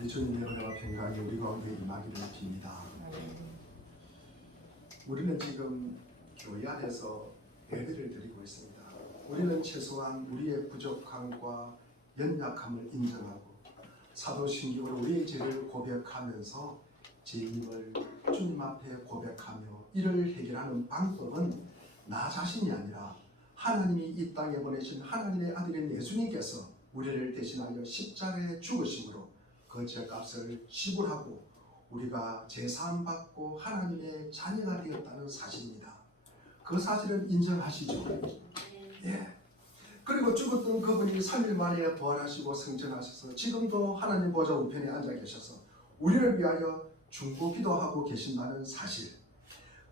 우리 주님의 은혜와 평강이 우리 가운데 임하기를 빕니다. 우리는 지금 교회 안에서 예배를 드리고 있습니다. 우리는 최소한 우리의 부족함과 연약함을 인정하고 사도신경으로 우리의 죄를 고백하면서 죄임을 주님 앞에 고백하며 이를 해결하는 방법은 나 자신이 아니라 하나님이 이 땅에 보내신 하나님의 아들인 예수님께서 우리를 대신하여 십자가에 죽으심으로 그 죄값을 지불하고 우리가 제사함 받고 하나님의 자녀가 되었다는 사실입니다. 그 사실은 인정하시죠? 예. 그리고 죽었던 그분이 3일 만에 부활하시고 승천하셔서 지금도 하나님 보좌 우편에 앉아 계셔서 우리를 위하여 중보기도 하고 계신다는 사실,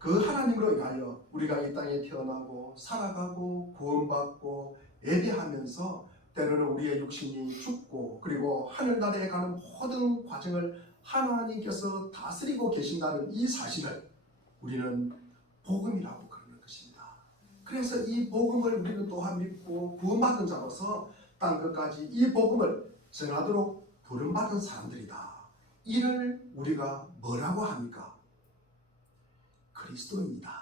그 하나님으로 인하여 우리가 이 땅에 태어나고 살아가고 구원받고 예배하면서 때로는 우리의 육신이 죽고 그리고 하늘나라에 가는 모든 과정을 하나님께서 다스리고 계신다는 이 사실을 우리는 복음이라고 그러는 것입니다. 그래서 이 복음을 우리는 또한 믿고 구원받은 자로서 땅 끝까지 이 복음을 전하도록 부름받은 사람들이다. 이를 우리가 뭐라고 합니까? 그리스도입니다.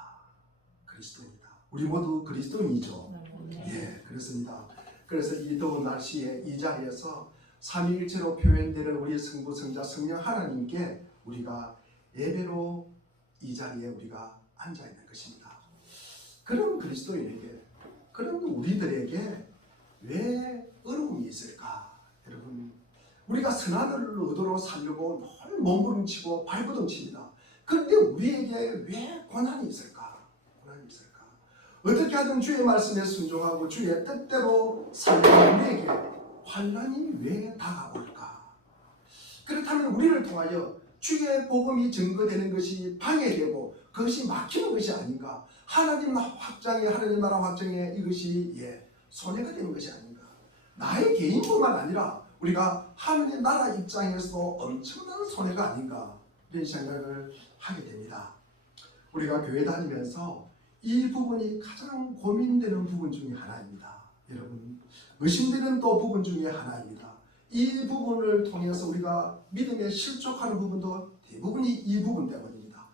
그리스도입니다. 우리 모두 그리스도인이죠. 예, 그렇습니다. 그래서 이 더운 날씨에 이 자리에서 삼위일체로 표현되는 우리 성부, 성자, 성령 하나님께 우리가 예배로 이 자리에 우리가 앉아 있는 것입니다. 그런 그리스도인에게, 그런 우리들에게 왜 어려움이 있을까? 여러분, 우리가 선한 의도로 살려고 늘 몸부림치고 발버둥칩니다. 그런데 우리에게 왜 고난이 있을까? 고난이 있을까? 어떻게 하든 주의 말씀에 순종하고 주의 뜻대로 살려는 우리에게 환난이 왜 다가올까? 그렇다면 우리를 통하여 주의 복음이 증거되는 것이 방해되고 그것이 막히는 것이 아닌가? 하나님 나라 확장에 이것이 손해가 되는 것이 아닌가? 나의 개인뿐만 아니라 우리가 하나님 나라 입장에서도 엄청난 손해가 아닌가? 이런 생각을 하게 됩니다. 우리가 교회 다니면서 이 부분이 가장 고민되는 부분 중에 하나입니다. 여러분, 의심되는 또 부분 중에 하나입니다. 이 부분을 통해서 우리가 믿음에 실족하는 부분도 대부분이 이 부분 때문입니다.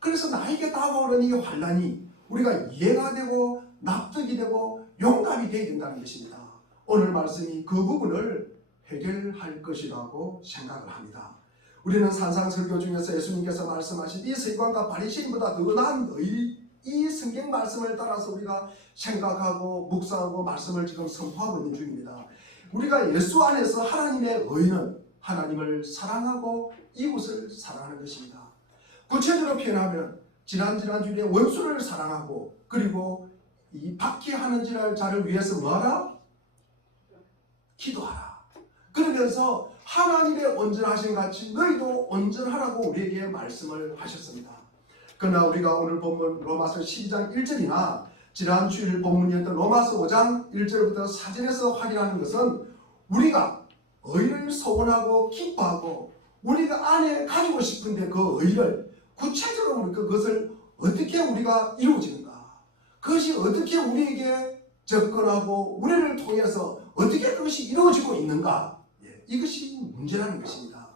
그래서 나에게 다가오는 이 환난이 우리가 이해가 되고 납득이 되고 용납이 되어야 된다는 것입니다. 오늘 말씀이 그 부분을 해결할 것이라고 생각을 합니다. 우리는 산상설교 중에서 예수님께서 말씀하신 이 서기관과 바리새인보다 더 나은 이 성경 말씀을 따라서 우리가 생각하고 묵상하고 말씀을 지금 선포하고 있는 중입니다. 우리가 예수 안에서 하나님의 의는 하나님을 사랑하고 이웃을 사랑하는 것입니다. 구체적으로 표현하면 지난주에 원수를 사랑하고 그리고 이 박해하는 자를 위해서 뭐하라? 기도하라. 그러면서 하나님의 온전하신 같이 너희도 온전하라고 우리에게 말씀을 하셨습니다. 그러나 우리가 오늘 본문 로마서 12장 1절이나 지난 주일 본문이었던 로마서 5장 1절부터 사전에서 확인하는 것은 우리가 의를 소원하고 기뻐하고 우리가 안에 가지고 싶은데 그 의를 구체적으로 그것을 어떻게 우리가 이루어지는가, 그것이 어떻게 우리에게 접근하고 우리를 통해서 어떻게 그것이 이루어지고 있는가, 이것이 문제라는 것입니다.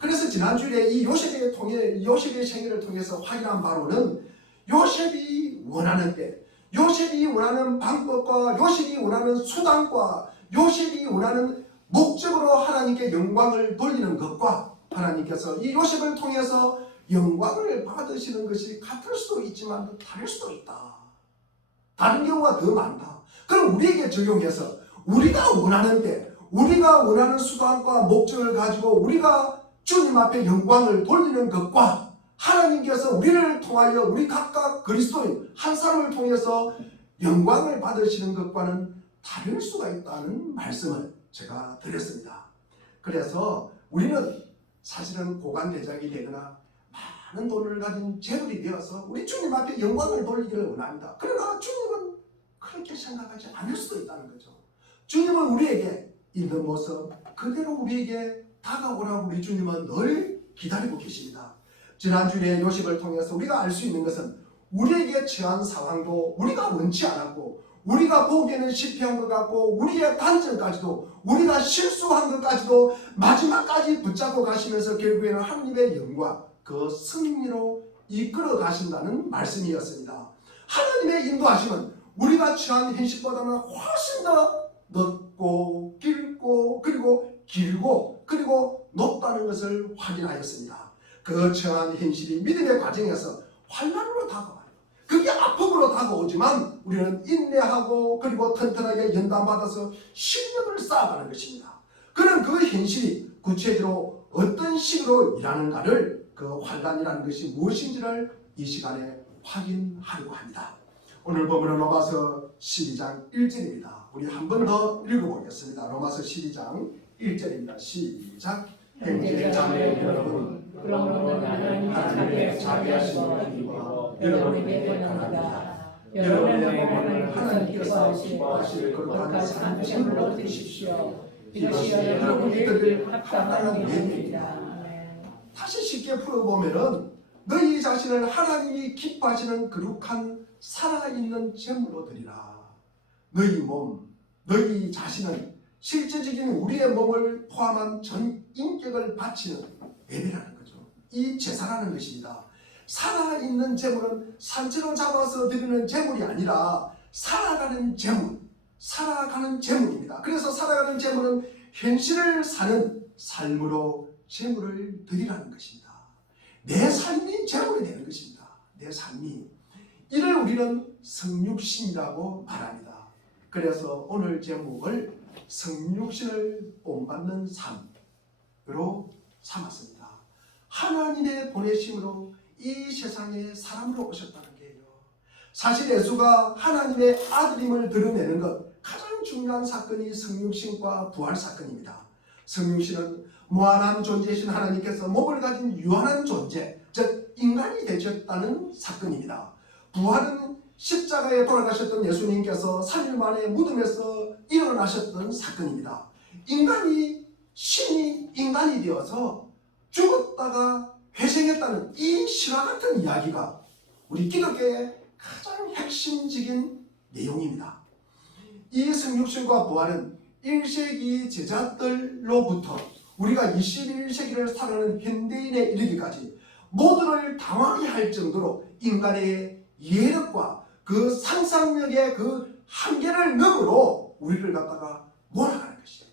그래서 지난주에 이 요셉의 생애를 통해서 확인한 바로는 요셉이 원하는 때, 요셉이 원하는 방법과 요셉이 원하는 수단과 요셉이 원하는 목적으로 하나님께 영광을 돌리는 것과 하나님께서 이 요셉을 통해서 영광을 받으시는 것이 같을 수도 있지만 또 다를 수도 있다. 다른 경우가 더 많다. 그럼 우리에게 적용해서 우리가 원하는데 우리가 원하는 수단과 목적을 가지고 우리가 주님 앞에 영광을 돌리는 것과 하나님께서 우리를 통하여 우리 각각 그리스도인 한 사람을 통해서 영광을 받으시는 것과는 다를 수가 있다는 말씀을 제가 드렸습니다. 그래서 우리는 사실은 고관대작이 되거나 많은 돈을 가진 재물이 되어서 우리 주님 앞에 영광을 돌리기를 원합니다. 그러나 주님은 그렇게 생각하지 않을 수도 있다는 거죠. 주님은 우리에게 있는 모습 그대로 우리에게 다가오라고 우리 주님은 늘 기다리고 계십니다. 지난주에 요셉을 통해서 우리가 알 수 있는 것은 우리에게 처한 상황도 우리가 원치 않았고 우리가 보기에는 실패한 것 같고 우리의 단점까지도 우리가 실수한 것까지도 마지막까지 붙잡고 가시면서 결국에는 하나님의 영광 그 승리로 이끌어 가신다는 말씀이었습니다. 하나님의 인도하심은 우리가 취한 현실보다는 훨씬 더 넓고 길고 그리고 길고 그리고 높다는 것을 확인하였습니다. 그 처한 현실이 믿음의 과정에서 환난으로 다가와요. 그게 아픔으로 다가오지만 우리는 인내하고 그리고 튼튼하게 연단받아서 실력을 쌓아가는 것입니다. 그런 그 현실이 구체적으로 어떤 식으로 일하는가를 그 환난이라는 것이 무엇인지를 이 시간에 확인하려고 합니다. 오늘 본문은 로마서 12장 1절입니다. 우리 한 번 더 읽어보겠습니다. 로마서 12장 1절입니다. 시작. 형제 자매 여러분, 그러므로 나는 자기의 자비하심을 입어 여러분에게 권합니다. 여러분의 몸을 하나님께서 기뻐하실 거룩한 산제물로 드십시오. 이것이 여러분이 드릴 합당한 예배입니다. 다시 쉽게 풀어보면은 너희 자신을 하나님이 기뻐하시는 거룩한 살아있는 제물로 드리라. 너희 몸, 너희 자신은 실제적인 우리의 몸을 포함한 전 인격을 바치는 예배라는 거죠. 이 제사라는 것입니다. 살아있는 제물은 산채로 잡아서 드리는 제물이 아니라 살아가는 제물, 살아가는 제물입니다. 그래서 살아가는 제물은 현실을 사는 삶으로 제물을 드리라는 것입니다. 내 삶이 제물이 되는 것입니다. 내 삶이. 이를 우리는 성육신이라고 말합니다. 그래서 오늘 제목을 성육신을 본받는 삶으로 삼았습니다. 하나님의 보내심으로 이 세상에 사람으로 오셨다는 게요. 사실 예수가 하나님의 아들임을 드러내는 것 가장 중요한 사건이 성육신과 부활 사건입니다. 성육신은 무한한 존재이신 하나님께서 몸을 가진 유한한 존재, 즉 인간이 되셨다는 사건입니다. 부활은 십자가에 돌아가셨던 예수님께서 3일 만에 무덤에서 일어나셨던 사건입니다. 인간이 신이 인간이 되어서 죽었다가 회생했다는 이 실화 같은 이야기가 우리 기독교의 가장 핵심적인 내용입니다. 이 성육신과 부활은 1세기 제자들로부터 우리가 21세기를 살아가는 현대인에 이르기까지 모두를 당황해 할 정도로 인간의 예력과 그 상상력의 그 한계를 너머로 우리를 갖다가 몰아가는 것이에요.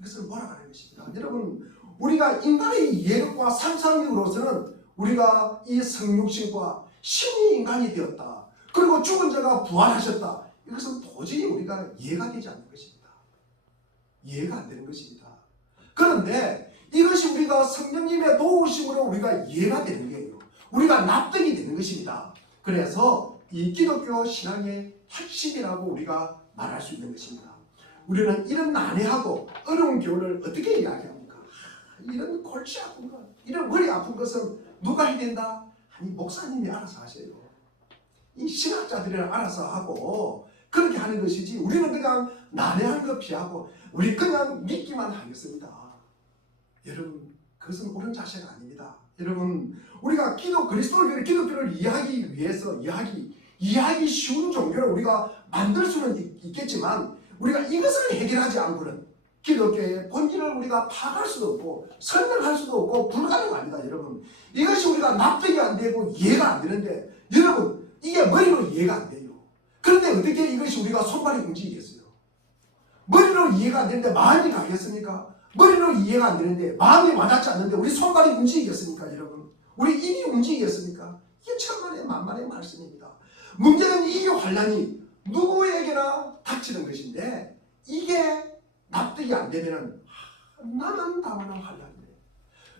이것을 몰아가는 것입니다. 여러분, 우리가 인간의 예력과 상상력으로서는 우리가 이 성육신과 신이 인간이 되었다. 그리고 죽은 자가 부활하셨다. 이것은 도저히 우리가 이해가 되지 않는 것입니다. 이해가 안 되는 것입니다. 그런데 이것이 우리가 성령님의 도우심으로 우리가 이해가 되는 거예요. 우리가 납득이 되는 것입니다. 그래서 이 기독교 신앙의 핵심이라고 우리가 말할 수 있는 것입니다. 우리는 이런 난해하고 어려운 교훈을 어떻게 이야기합니까? 이런 골치 아픈 것, 이런 머리 아픈 것은 누가 해야 된다? 아니 목사님이 알아서 하세요. 이 신학자들이 알아서 하고 그렇게 하는 것이지 우리는 그냥 난해한 거 피하고 우리 그냥 믿기만 하겠습니다. 여러분, 그것은 옳은 자세가 아닙니다. 여러분, 우리가 그리스도를 기독교를 이해하기 위해서 이해하기 쉬운 종교를 우리가 만들 수는 있겠지만 우리가 이것을 해결하지 않고는 기독교의 본질을 우리가 파악할 수도 없고 설명할 수도 없고 불가능합니다. 여러분, 이것이 우리가 납득이 안 되고 이해가 안 되는데 여러분, 이게 머리로 이해가 안 돼요. 그런데 어떻게 이것이 우리가 손발이 움직이겠어요? 머리로 이해가 안 되는데 마음이 가겠습니까? 머리로 이해가 안 되는데 마음이 와닿지 않는데 우리 손발이 움직이겠습니까? 여러분, 우리 입이 움직이겠습니까? 이게 천만의 만만의 말씀입니다. 문제는 이 환난이 누구에게나 닥치는 것인데 이게 납득이 안 되면은 나는 당하는 환난인데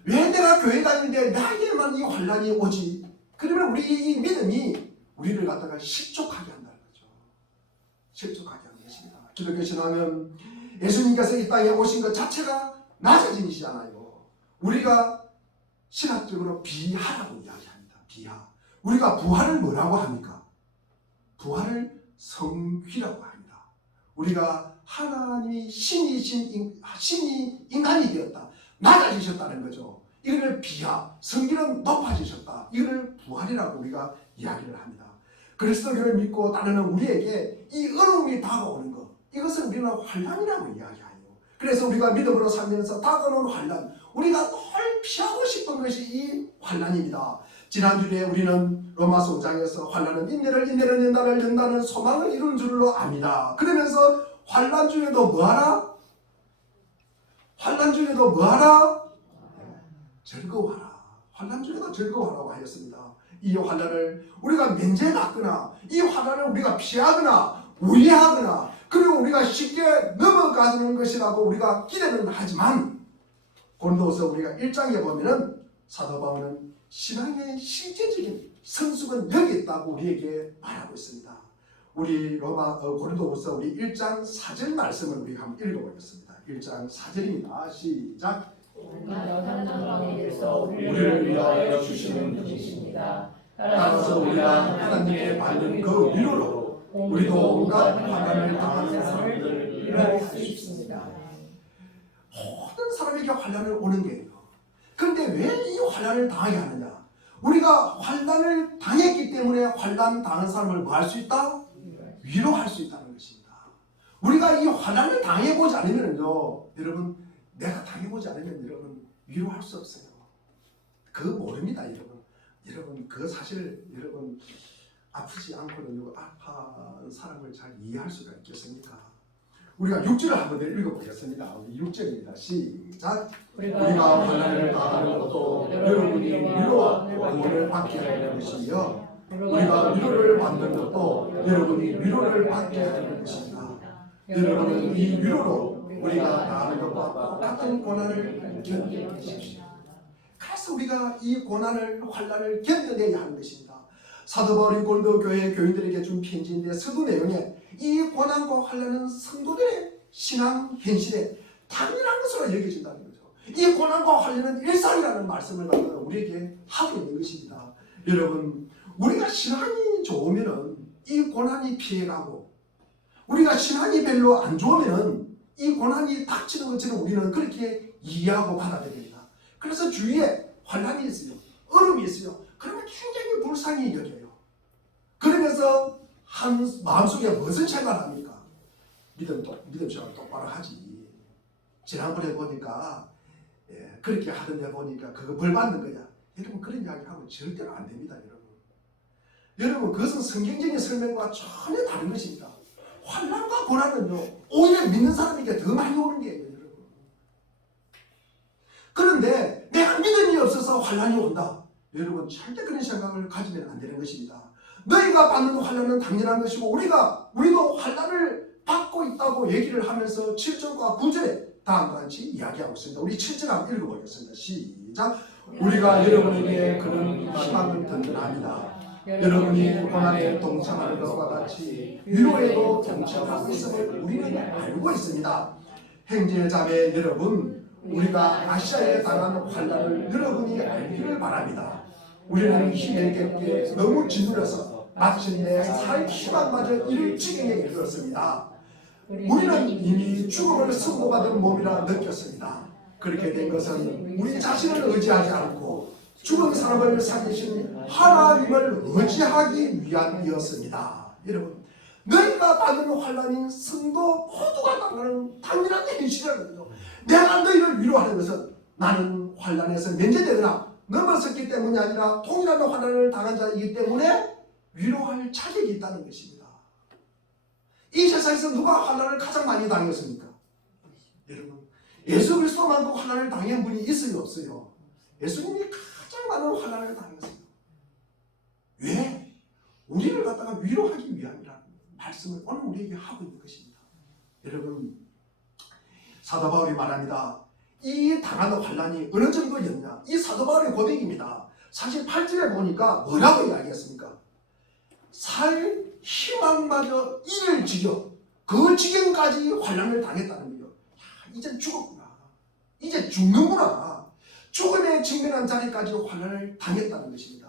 왜 내가 교회 다니는데 나에게만 이 환난이 오지? 그러면 우리 이 믿음이 우리를 갖다가 실족하게 한다는 거죠. 실족하게 하는 것입니다. 기독교 신앙은 예수님께서 이 땅에 오신 것 자체가 낮아짐이시잖아요. 우리가 신학적으로 비하라고 이야기합니다. 비하. 우리가 부활을 뭐라고 합니까? 부활을 성휘라고 합니다. 우리가 하나님이 신이 인간이 되었다. 낮아지셨다는 거죠. 이거를 비하, 성기는 높아지셨다. 이거를 부활이라고 우리가 이야기를 합니다. 그리스도교를 믿고 따르는 우리에게 이 어려움이 다가오는 것, 이것을 우리는 환난이라고 이야기해요. 그래서 우리가 믿음으로 살면서 다가오는 환난, 우리가 늘 피하고 싶은 것이 이 환난입니다. 지난주에 우리는 로마서 5장에서 환난은 인내를, 인내는 연단을, 연단은 소망을 이루는 줄로 압니다. 그러면서 환난 중에도 뭐하라? 환난 중에도 뭐하라? 즐거워하라. 환난 중에도 즐거워하라고 하였습니다. 이 환난을 우리가 면제받거나 이 환난을 우리가 피하거나 우회하거나 그리고 우리가 쉽게 넘어가는 것이라고 우리가 기대는 하지만 고린도서 우리가 1장에 보면은 사도 바울은 신앙의 실제적인 성숙은 여기 있다고 우리에게 말하고 있습니다. 우리 고린도후서 우리 1장 4절 말씀을 우리가 한번 읽어보겠습니다. 1장 4절입니다. 시작. 우리를 위하여 주시는 분이십니다. 따라서 우리가 하나님께 받는 그 위로로 우리도 온갖 환난을 당하는 사람들을 위로할 수 있습니다. 모든 사람에게 환난을 오는 거예요. 그런데 왜 이 환난을 당하게 하느냐? 우리가 환난을 당했기 때문에 환난 당한 사람을 뭐 할 수 있다? 위로할 수 있다는 것입니다. 우리가 이 환난을 당해보지 않으면요, 여러분, 내가 당해보지 않으면 여러분 위로할 수 없어요. 그거 모릅니다, 여러분. 여러분, 그 사실 여러분 아프지 않고는 아파한 사람을 잘 이해할 수가 있겠습니까? 우리가 6절을 한번 읽어보겠습니다. 6절입니다. 시작. 우리가 환난을 당하는 것도 여러분이 위로와 구원을 받게 하는 것이며 우리가 위로를 받는 것도 여러분이 위로를 받게 하는 것입니다. 여러분은 이 위로로 우리가 당하는 것과 똑같은 고난을 견뎌내십시오. 그래서 우리가 이 고난을, 환난을 견뎌내야 하는 것입니다. 사도 바울이 고린도 교회 교인들에게 준 편지인데 서두 내용에 이 고난과 환난은 성도들의 신앙 현실에 당연한 것으로 여겨진다는 거죠. 이 고난과 환난은 일상이라는 말씀을 우리에게 하고 있는 것입니다. 여러분, 우리가 신앙이 좋으면 이 고난이 피해가고 우리가 신앙이 별로 안 좋으면 이 고난이 닥치는 것처럼 우리는 그렇게 이해하고 받아들입니다. 그래서 주위에 환난이 있어요. 어려움이 있어요. 그러면 굉장히 불쌍히 여겨요. 그러면서 마음속에 무슨 생각합니까? 믿음 생활 똑바로 하지. 지난번에 보니까 그렇게 하던데 보니까 그거 벌 받는 거야. 여러분, 그런 이야기하면 절대로 안 됩니다. 여러분, 그것은 성경적인 설명과 전혀 다른 것입니다. 환난과 고난은요, 오히려 믿는 사람에게 더 많이 오는 게 여러분. 그런데 내가 믿음이 없어서 환난이 온다. 여러분, 절대 그런 생각을 가지면 안 되는 것입니다. 너희가 받는 환난은 당연한 것이고 우리도 환난을 받고 있다고 얘기를 하면서 7절과 9절에 다음과 같이 이야기하고 있습니다. 우리 7절 한번 읽어보겠습니다. 시작. 우리가 여러분에게 그런 희망을 든든합니다. 여러분이 고난에 동참하는 것과 같이 위로에도 동참하고 있음을 우리는 알고 있습니다. 형제자매 여러분, 우리가 아시아에 당한 환난을 여러분이 알기를 바랍니다. 우리는 힘들게 너무 짓눌려서 마침내 살 희망마저 잃을 지경에 이르렀습니다. 우리는 이미 죽음을 선고받은 몸이라 느꼈습니다. 그렇게 된 것은 우리 자신을 의지하지 않고 죽은 사람을 살리신 하나님을 의지하기 위함이었습니다. 여러분, 너희가 받는 환난인 성도 모두가 당하는 당연한 현실이라거든요. 내가 너희를 위로하는 것은 나는 환난에서 면제되거나 넘어섰기 때문이 아니라 동일한 환난을 당한 자이기 때문에 위로할 자격이 있다는 것입니다. 이 세상에서 누가 환난을 가장 많이 당했습니까? 여러분, 예수 그리스도만큼 환난을 당한 분이 있어요, 없어요? 예수님이 가장 많은 환난을 당했어요. 왜? 우리를 갖다가 위로하기 위함이라는 말씀을 오늘 우리에게 하고 있는 것입니다. 여러분, 사도 바울이 말합니다. 이 당하는 환난이 어느 정도였냐? 이 사도 바울의 고백입니다. 사실 8절에 보니까 뭐라고 이야기했습니까? 살 희망마저 잃을 지경, 그 지경까지 환난을 당했다는 거예요. 이제 죽었구나. 이제 죽는구나. 죽음에 직면한 자리까지 환난을 당했다는 것입니다.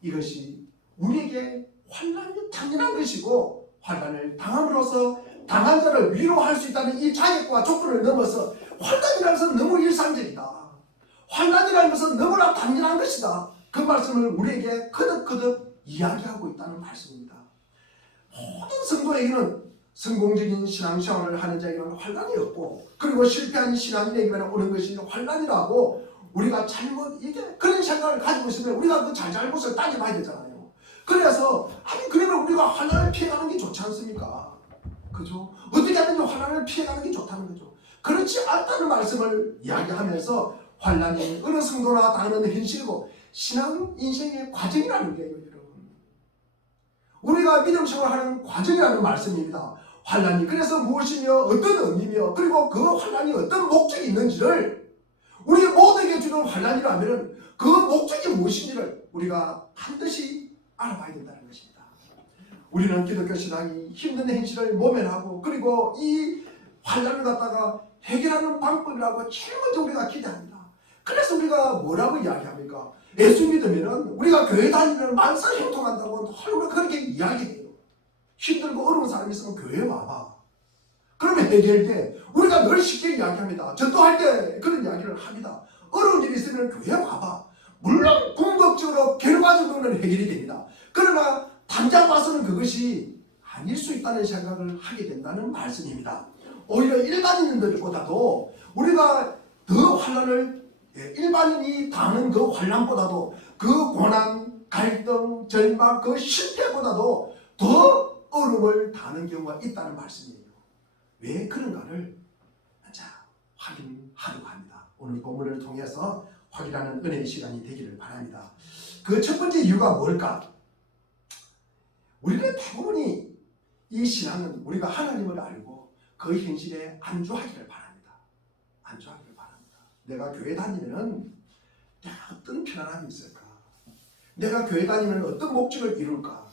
이것이 우리에게 환난이 당연한 것이고 환난을 당함으로써 당한 자를 위로할 수 있다는 이 자격과 조건을 넘어서 환난이라는 것은 너무 일상적이다. 환난이라는 것은 너무나 당연한 것이다. 그 말씀을 우리에게 거듭거듭 이야기하고 있다는 말씀입니다. 모든 성도에게는 성공적인 신앙생활을 하는 자에게는 환난이 없고, 그리고 실패한 신앙인에게는 오는 것이 환난이라고 우리가 잘못 이게 그런 생각을 가지고 있으면 우리가 그 잘잘못을 따져봐야 되잖아요. 그래서 아니 그러면 우리가 환난을 피해가는 게 좋지 않습니까? 그죠? 어떻게 하든지 환난을 피해가는 게 좋다는 거죠. 그렇지 않다는 말씀을 이야기하면서 환난이 어느 성도나 당하는 현실이고 신앙 인생의 과정이라는 거예요, 여러분. 우리가 믿음 생활하는 과정이라는 말씀입니다. 환난이 그래서 무엇이며 어떤 의미며 그리고 그 환난이 어떤 목적이 있는지를 우리 모두에게 주는 환난이라면 그 목적이 무엇인지를 우리가 반드시 알아봐야 된다는 것입니다. 우리는 기독교 신앙이 힘든 현실을 모면하고 그리고 이 환난을 갖다가 해결하는 방법이라고 제일 먼저 우리가 기대합니다. 그래서 우리가 뭐라고 이야기합니까? 예수 믿으면 우리가 교회 다니면 만사 형통한다고 우리가 그렇게 이야기해요. 힘들고 어려운 사람이 있으면 교회 와봐. 그러면 해결돼. 우리가 늘 쉽게 이야기합니다. 전도할 때 그런 이야기를 합니다. 어려운 일이 있으면 교회 와봐. 물론 궁극적으로 결과적으로는 해결이 됩니다. 그러나 당장 와서는 그것이 아닐 수 있다는 생각을 하게 된다는 말씀입니다. 오히려 일반인들보다도 우리가 더 환난을 일반인이 당하는 그 환난보다도 그 고난, 갈등, 절망, 그 실패보다도 더 어려움을 당하는 경우가 있다는 말씀이에요. 왜 그런가를 자 확인하려고 합니다. 오늘 본문을 통해서 확인하는 은혜의 시간이 되기를 바랍니다. 그 첫 번째 이유가 뭘까? 우리는 대부분이 이 신앙은 우리가 하나님을 알고 그 현실에 안주하기를 바랍니다. 안주하기를 바랍니다. 내가 교회 다니면 내가 어떤 편안함이 있을까? 내가 교회 다니면 어떤 목적을 이룰까?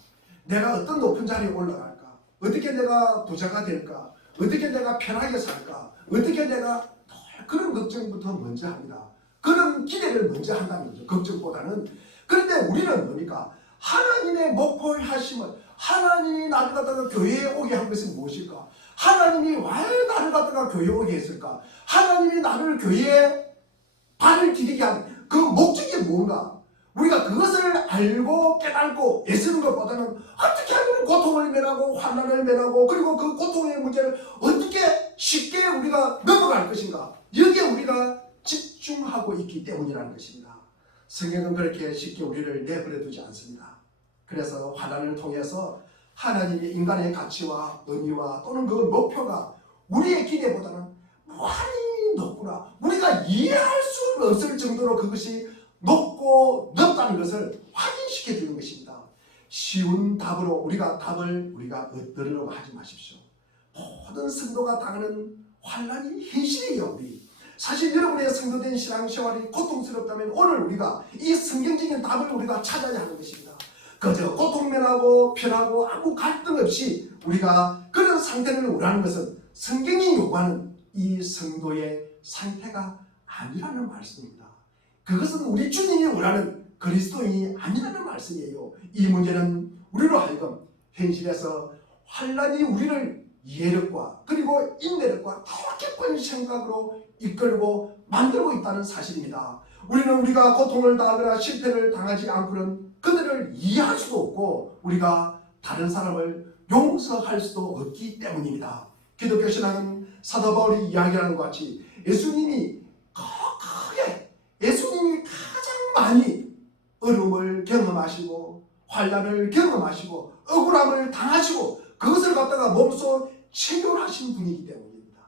내가 어떤 높은 자리에 올라갈까? 어떻게 내가 부자가 될까? 어떻게 내가 편하게 살까? 어떻게 내가 그런 걱정부터 먼저 합니다. 그런 기대를 먼저 한다는 거죠. 걱정보다는. 그런데 우리는 뭡니까? 하나님의 목표하심을 하나님이 나를 갖다가 교회에 오게 한 것은 무엇일까? 하나님이 왜 나를 갖다가 교회에 오게 했을까? 하나님이 나를 교회에 발을 디디게 한 그 목적이 뭔가? 우리가 그것을 알고 깨닫고 애쓰는 것보다는 어떻게 하면 고통을 면하고 환난을 면하고 그리고 그 고통의 문제를 어떻게 쉽게 우리가 넘어갈 것인가? 여기에 우리가 집중하고 있기 때문이라는 것입니다. 성경은 그렇게 쉽게 우리를 내버려 두지 않습니다. 그래서 환난을 통해서 하나님의 인간의 가치와 의미와 또는 그 목표가 우리의 기대보다는 무한히 높구나. 우리가 이해할 수 없을 정도로 그것이 높고 넓다는 것을 확인시켜 주는 것입니다. 쉬운 답으로 우리가 답을 우리가 얻으려고 하지 마십시오. 모든 성도가 당하는 환난이 현실이에요. 우리 사실 여러분의 성도된 신앙생활이 고통스럽다면 오늘 우리가 이 성경적인 답을 우리가 찾아야 하는 것입니다. 그저 고통면하고 편하고 아무 갈등 없이 우리가 그런 상태를 원하는 것은 성경이 요구하는 이 성도의 상태가 아니라는 말씀입니다. 그것은 우리 주님이 원하는 그리스도인이 아니라는 말씀이에요. 이 문제는 우리로 하여금 현실에서 환난이 우리를 이해력과 그리고 인내력과 더 깊은 생각으로 이끌고 만들고 있다는 사실입니다. 우리는 우리가 고통을 당하거나 실패를 당하지 않고는 그들을 이해할 수도 없고 우리가 다른 사람을 용서할 수도 없기 때문입니다. 기독교 신앙은 사도 바울이 이야기하는 것 같이 예수님이 가장 많이 어려움을 경험하시고 환난을 경험하시고 억울함을 당하시고 그것을 갖다가 몸소 체결하신 분이기 때문입니다.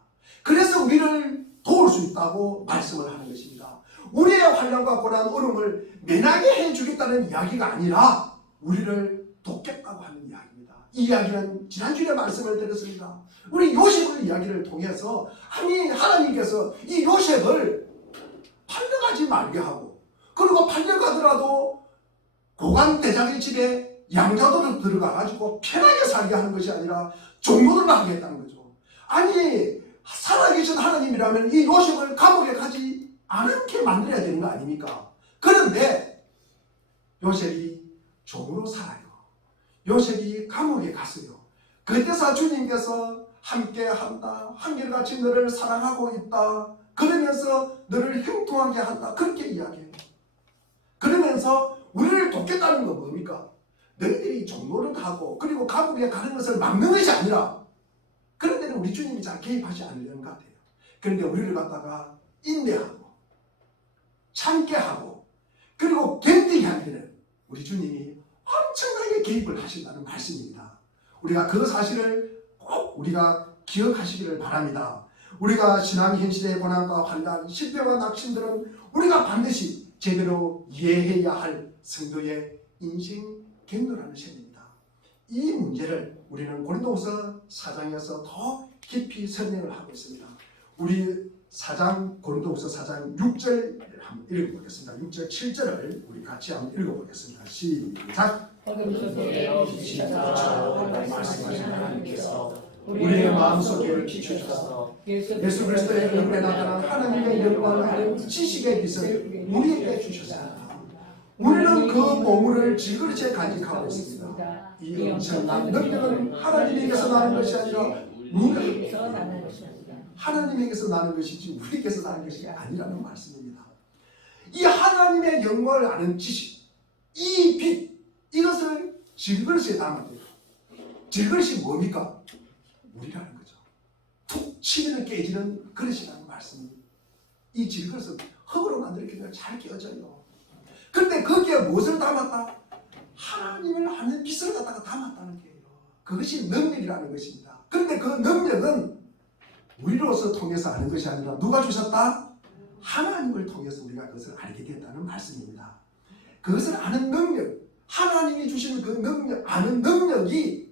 그래서 우리를 도울 수 있다고 말씀을 하는 것입니다. 우리의 환난과 고난 어려움을 면하게 해주겠다는 이야기가 아니라 우리를 돕겠다고 하는 이야기입니다. 이 이야기는 지난주에 말씀을 드렸습니다. 우리 요셉의 이야기를 통해서 아니 하나님께서 이 요셉을 팔려가지 말게 하고 그리고 팔려가더라도 고관 대장의 집에 양자도로 들어가가지고 편하게 살게 하는 것이 아니라 종로를 하게 했다는 거죠. 아니 살아계신 하나님이라면 이 요셉을 감옥에 가지 않게 만들어야 되는 거 아닙니까? 그런데 요셉이 종으로 살아요. 요셉이 감옥에 갔어요. 그때서 주님께서 함께한다. 한결같이 너를 사랑하고 있다. 그러면서 너를 형통하게 한다. 그렇게 이야기해요. 그러면서 우리를 돕겠다는 건 뭡니까? 너희들이 종로를 가고 그리고 감옥에 가는 것을 막는 것이 아니라 그런 데는 우리 주님이 잘 개입하지 않으려는 것 같아요. 그런데 우리를 갖다가 인내하고 참게 하고 그리고 견디게 하기는 우리 주님이 엄청나게 개입을 하신다는 말씀입니다. 우리가 그 사실을 꼭 우리가 기억하시기를 바랍니다. 우리가 신앙 현실의 고난과 환난, 실패와 낙심들은 우리가 반드시 제대로 이해해야 할 성도의 인생 경로라는 셈입니다. 이 문제를 우리는 고린도후서 4장에서 더 깊이 설명을 하고 있습니다. 우리 4장 고린도후서 4장 6절 한번 읽어보겠습니다. 6절 7절을 우리 같이 한번 읽어보겠습니다. 시작. 어둠 속에 지시자처럼 말씀하신 하나님께서 우리의 마음속에 비추셔서 예수 그리스도의 얼굴에 나타난 하나님의 영광을 아는 지식의 빛을 우리에게 주셨습니다. 우리는 그 보물을 질그릇에 간직하고 있습니다. 이 엄청난 능력은 하나님에게서 나는 것이 아니라 우리에게서 나는 것입니다. 하나님에게서 나는 것이지 우리에게서 나는 것이 아니라는 말씀입니다. 이 하나님의 영광을 아는 지식, 이 빛, 이것을 질그릇에 담아야 돼요. 질그릇이 뭡니까? 우리라는 거죠. 툭 치면 깨지는 그릇이라는 말씀입니다. 이 질그릇은 흙으로 만들었기 잘 깨어져요. 그런데 거기에 무엇을 담았다? 하나님을 아는 빛을 갖다가 담았다는 거예요. 그것이 능력이라는 것입니다. 그런데 그 능력은 우리로서 통해서 아는 것이 아니라 누가 주셨다? 하나님을 통해서 우리가 그것을 알게 됐다는 말씀입니다. 그것을 아는 능력, 하나님이 주시는 그 능력, 아는 능력이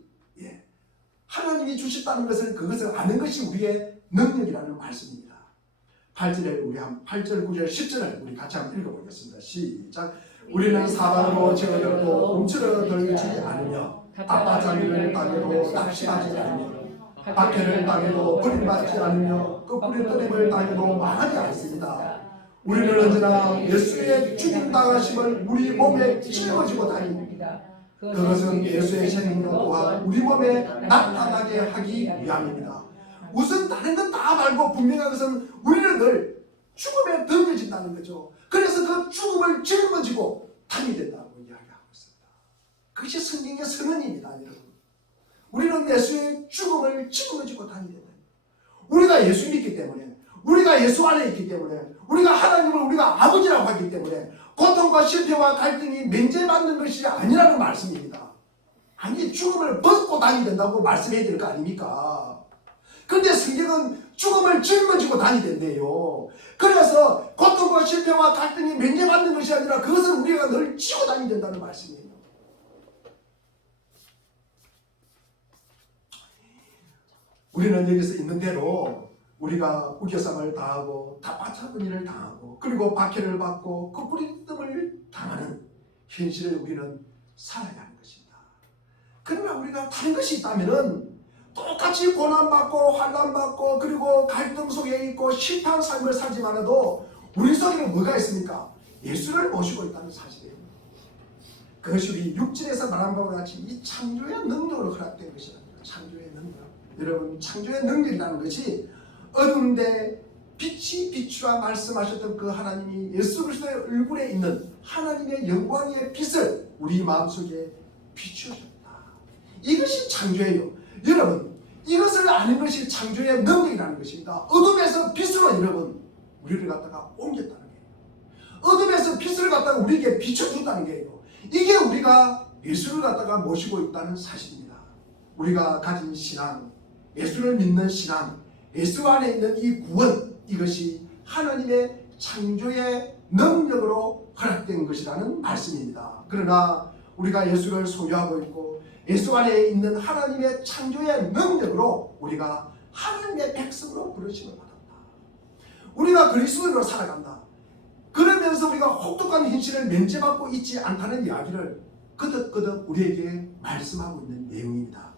하나님이 주셨다는 것을 그것을 아는 것이 우리의 능력이라는 말씀입니다. 8절에 우리 한 8절, 9절, 10절을 우리 같이 한번 읽어보겠습니다. 시작. 우리는 사방으로 저들고 움츠러들지 않으며 아빠자리를 당해도 낙심하지 않으며 박해를 당해도 버림받지 않으며 끝부림을 당해도 망하지 않습니다. 우리는 언제나 예수의 죽임당하심을 우리 몸에 짊어지고 다닙니다. 그것은 예수의 생명으로 또한 우리 몸에 나타나게 하기 위함입니다. 우선 다른 건 다 말고 분명한 것은 우리는 늘 죽음에 던져진다는 거죠. 그래서 그 죽음을 짊어지고 다니게 된다고 이야기하고 있습니다. 그것이 성경의 선언입니다. 여러분. 우리는 예수의 죽음을 짊어지고 다니게 된다. 우리가 예수 믿기 때문에, 우리가 예수 안에 있기 때문에, 우리가 하나님을 우리가 아버지라고 하기 때문에 고통과 실패와 갈등이 면제받는 것이 아니라는 말씀입니다. 아니 죽음을 벗고 다니야 된다고 말씀해야 될 거 아닙니까? 그런데 성경은 죽음을 짊어지고 다니던데요. 그래서 고통과 실패와 갈등이 면제받는 것이 아니라 그것을 우리가 늘 지고 다니야 된다는 말씀이에요. 우리는 여기서 있는 대로 우리가 우겨쌈을 당하고 답답한 일을 당하고 그리고 박해를 받고 끝부림을 당하는 현실을 우리는 살아야 하는 것입니다. 그러나 우리가 다른 것이 있다면은 똑같이 고난받고 환난받고 그리고 갈등 속에 있고 실패한 삶을 살지만도 우리 속에는 뭐가 있습니까? 예수를 모시고 있다는 사실이에요. 그것이 우리 6절에서 말한 바와 같이 이 창조의 능력으로 허락된 것이랍니다. 창조의 능력. 여러분 창조의 능력이라는 것이 어두운데 빛이 비추라 말씀하셨던 그 하나님이 예수 그리스도의 얼굴에 있는 하나님의 영광의 빛을 우리 마음속에 비추셨다. 이것이 창조예요. 여러분 이것을 아는 것이 창조의 능력이라는 것입니다. 어둠에서 빛으로 여러분 우리를 갖다가 옮겼다는 거예요. 어둠에서 빛을 갖다가 우리에게 비춰준다는 거예요. 이게 우리가 예수를 갖다가 모시고 있다는 사실입니다. 우리가 가진 신앙, 예수를 믿는 신앙, 예수 안에 있는 이 구원, 이것이 하나님의 창조의 능력으로 허락된 것이라는 말씀입니다. 그러나 우리가 예수를 소유하고 있고 예수 안에 있는 하나님의 창조의 능력으로 우리가 하나님의 백성으로 부르심을 받았다. 우리가 그리스도인으로 살아간다. 그러면서 우리가 혹독한 현실을 면제받고 있지 않다는 이야기를 거듭거듭 우리에게 말씀하고 있는 내용입니다.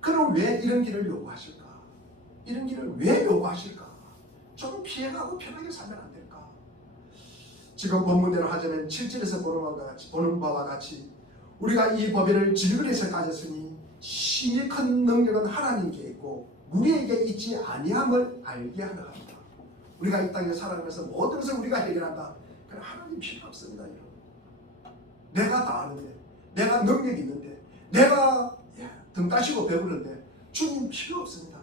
그럼 왜 이런 길을 요구하실까? 이런 길을 왜 요구하실까? 좀 피해가고 편하게 살면 안 될까? 지금 본문대로 하자면 7절에서 보는 바와 같이 우리가 이 법의를 질그릇에 가졌으니 심히 큰 능력은 하나님께 있고 우리에게 있지 아니함을 알게 하려 합니다. 우리가 이 땅에 살아가면서 모든 것을 우리가 해결한다. 그럼 하나님 필요 없습니다. 내가 다 아는데, 내가 능력이 있는데, 내가 등 따시고 배부른데 주님 필요 없습니다.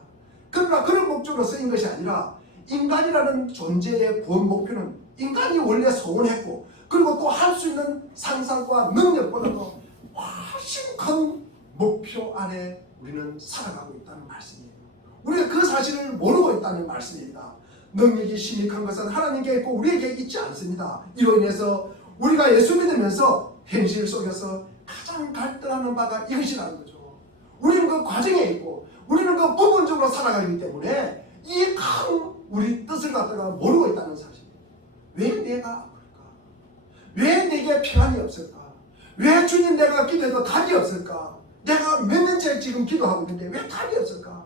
그러나 그런 목적으로 쓰인 것이 아니라 인간이라는 존재의 구원 목표는 인간이 원래 소원했고, 그리고 또 할 수 있는 상상과 능력보다도 훨씬 큰 목표 안에 우리는 살아가고 있다는 말씀이에요. 우리가 그 사실을 모르고 있다는 말씀입니다. 능력이 심익한 것은 하나님께 있고 우리에게 있지 않습니다. 이로 인해서 우리가 예수 믿으면서 현실 속에서 가장 갈등하는 바가 이것이라는 거죠. 우리는 그 과정에 있고 우리는 그 부분적으로 살아가기 때문에 이 큰 우리 뜻을 갖다가 모르고 있다는 사실. 왜 내가 아플까? 왜 내게 평안이 없을까? 왜 주님 내가 기도해도 답이 없을까? 내가 몇 년째 지금 기도하고 있는데 왜 답이 없을까?